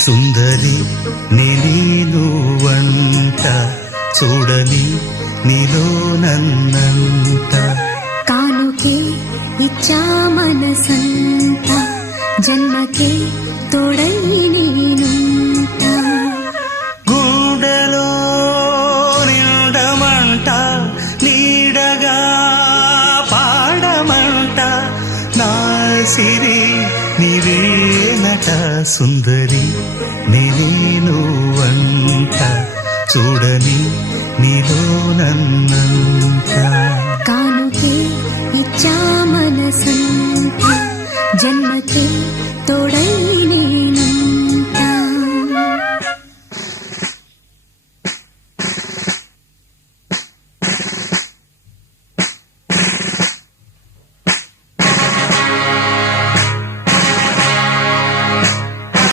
సుందరి నేను వంట చూడని నీలో నన్నంత కానుకే ఇచ్చా మనసంత జన్మకే తోడై నేనుంట గుండెలో నిండమంట నీడగా పాడమంట నా సిరి నీవేనట సుందరి నేను వంట చూడని నీలో నన్నంత కానుకే ఇచ్చా మనసంత జన్మకే తోడై